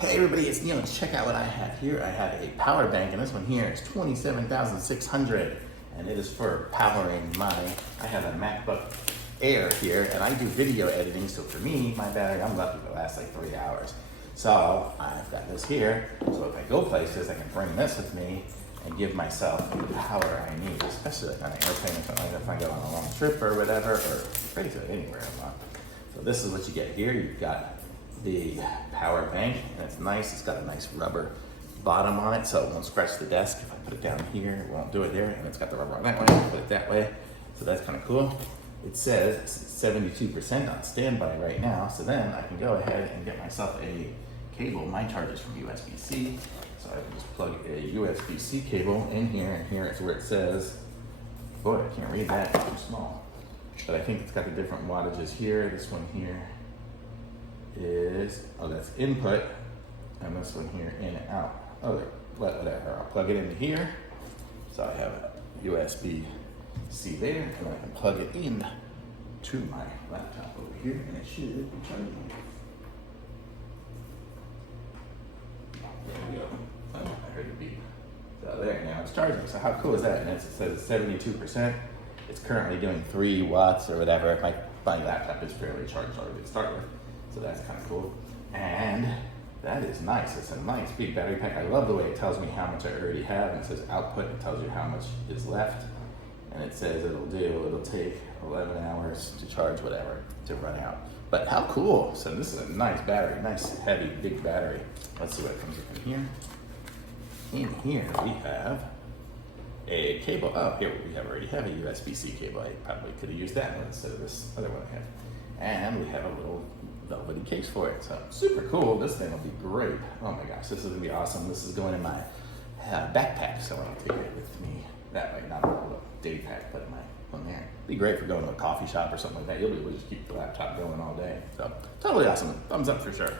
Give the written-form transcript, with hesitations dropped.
Hey everybody, it's Neil. Check out what I have here. I have a power bank, and this one here is 27,600, and it is for powering I have a MacBook Air here, and I do video editing, so for me, my battery, I'm lucky to last like 3 hours. So I've got this here, so if I go places, I can bring this with me and give myself the power I need, especially like on an airplane or something, like if I go on a long trip or whatever, or basically anywhere I want. So this is what you get here. You've got the power bank, and it's nice. It's got a nice rubber bottom on it, so it won't scratch the desk. If I put it down here, it won't do it there, and it's got the rubber on that way. I put it that way, so that's kind of cool. It says it's 72% on standby right now, so then I can go ahead and get myself a cable. Mine charges from USB-C, so I can just plug a USB-C cable in here, and here is where it says, boy, I can't read that, it's too small. But I think it's got the different wattages here. This one here is, that's input, and this one here in and out. Whatever, I'll plug it into here. So I have a USB-C there, and I can plug it in to my laptop over here, and it should be charging. There we go. Oh, I heard it beep. So there, now it's charging. So how cool is that? And it says it's 72%. It's currently doing 3 watts or whatever. My laptop is fairly charged already to start with. So that's kind of cool. And that is nice. It's a nice big battery pack. I love the way it tells me how much I already have. And it says output. It tells you how much is left. And it says it'll take 11 hours to charge whatever to run out. But how cool. So this is a nice battery. Nice, heavy, big battery. Let's see what comes up in here. In here we have a cable. Oh, here we already have a USB-C cable. I probably could have used that one instead of this other one I have. And we have a little velvety case for it. So super cool. This thing will be great. Oh my gosh, this is gonna be awesome. This is going in my backpack, so I'll take it with me that way. Not a little day pack, but in my one there. Be great for going to a coffee shop or something like that. You'll be able to just keep the laptop going all day. So totally awesome. Thumbs up for sure.